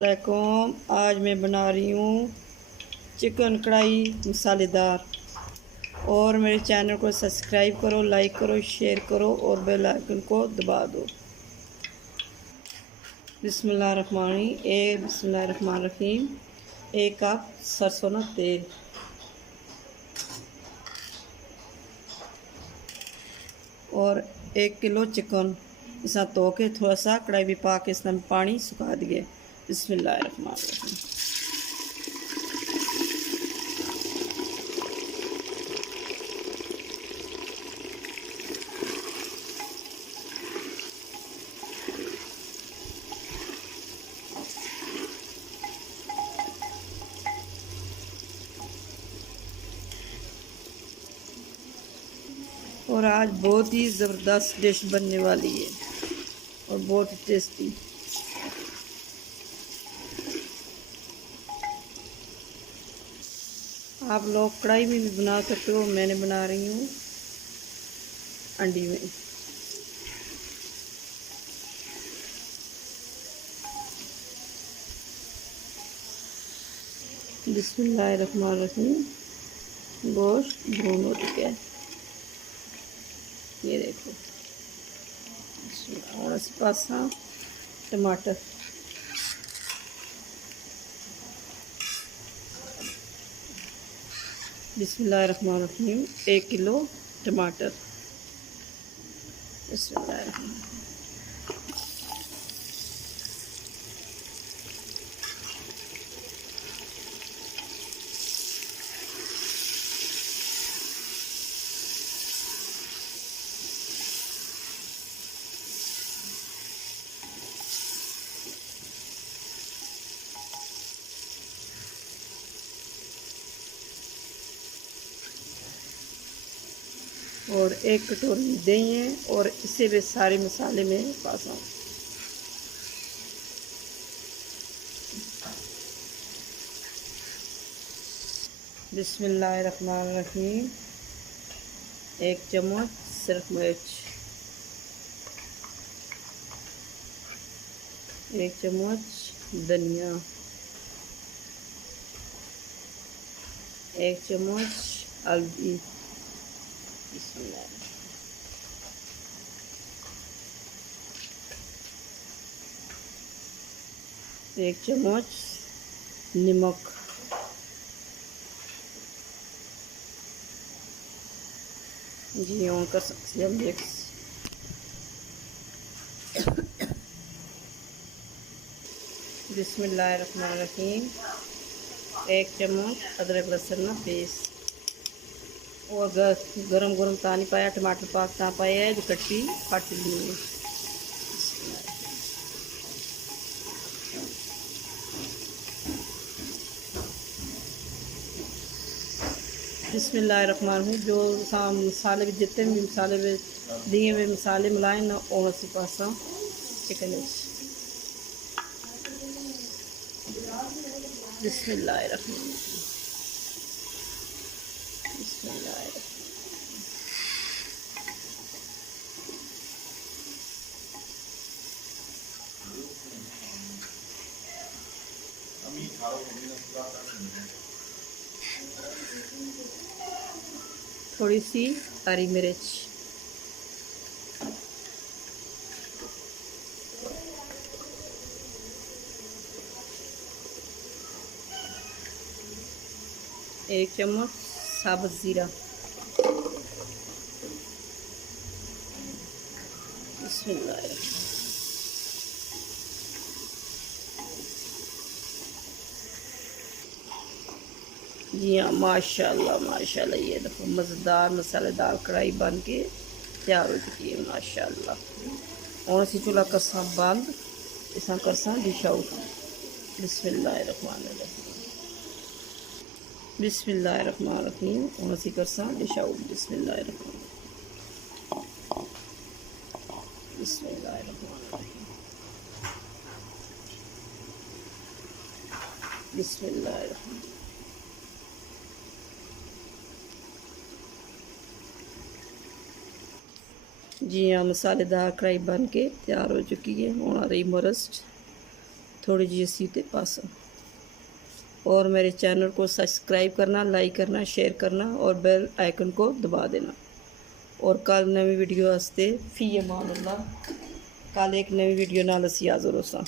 वालेकुम। आज मैं बना रही हूँ चिकन कढ़ाई मसालेदार। और मेरे चैनल को सब्सक्राइब करो, लाइक करो, शेयर करो और बेल आइकन को दबा दो। बिस्मिल्लाहिर्रहमानिर्रहीम। एक कप सरसों का तेल और 1 किलो चिकन इस धो के थोड़ा सा कढ़ाई में पा के इसमें पानी सुखा दिए। बिस्मिल्लाहिर्रहमानिर्रहीम। और आज बहुत ही ज़बरदस्त डिश बनने वाली है और बहुत ही टेस्टी। आप लोग कढ़ाई में भी बना सकते हो, मैंने बना रही हूँ अंडी में। बिस्मिल्लाहिर्रहमानिर्रहीम। गोश्त भून हो चुका है, ये देखो। और इस पास टमाटर, बिस्मिल्लाहिर्रहमानिर्रहीम। 1 किलो टमाटर, बिस्मिल्लाहिर्रहमानिर्रहीम। और 1 कटोरी दही है और इसे भी सारे मसाले में पासा हूँ। बिस्मिल्लाहिर्रहमानिर्रहीम। 1 चम्मच सिर्फ मिर्च, 1 चम्मच धनिया, 1 चम्मच हल्दी, 1 चम्मच नमक, जी ऑन कर सकते हैं हम मिक्स। बिस्मिल्लाहिर्रहमानिर्रहीम। 1 चम्मच अदरक लहसुन पेस्ट। और गरम गरम तानी पाया टमाटर पाक ता पाया है जो कट्टी काट ली है। बिस्मिल्लाहिर्रहमानिर्रहीम। जो मसाले भी जितने भी मसाले भी दिए हुए मसाले मिलाए ना और उसी पासा चिकन। बिस्मिल्लाहिर्रहमानिर्रहीम। बिस्मिल्लाहिर्रहमानिर्रहीम। थोड़ी सी हरी मिर्च, एक चम्मच साबुत ज़ीरा, बिस्मिल्लाहिर्रहमानिर्रहीम। जी हाँ, माशाल्लाह माशाल्लाह। ये देखो मज़ेदार मसालेदार कढ़ाई बन के तैयार हो चुकी है माशाल्लाह। और इसी चूल्हा करसा बंद, इसा करसा डिश आउट। बिस्मिल्लाहिर्रहमानिर्रहीम। बिस्मिल्लाहिर्रहमानिर्रहीम। और इसी करसा डिश आउट। बिस्मिल्लाहिर्रहमानिर्रहीम। बिस्मिल्लाहिर्रहमानिर्रहीम। बिस्मिल्लाहिर्रहमानिर्रहीम। जी हाँ, मसालेदार कढ़ाई बन के तैयार हो चुकी है। और आ रही मरस्ट थोड़ी जी असी ते पासा। और मेरे चैनल को सब्सक्राइब करना, लाइक करना, शेयर करना और बेल आइकन को दबा देना। और कल नवी वीडियो वास्ते फी अमान अल्लाह, कल एक नवी वीडियो नाल असी हाज़र होसां।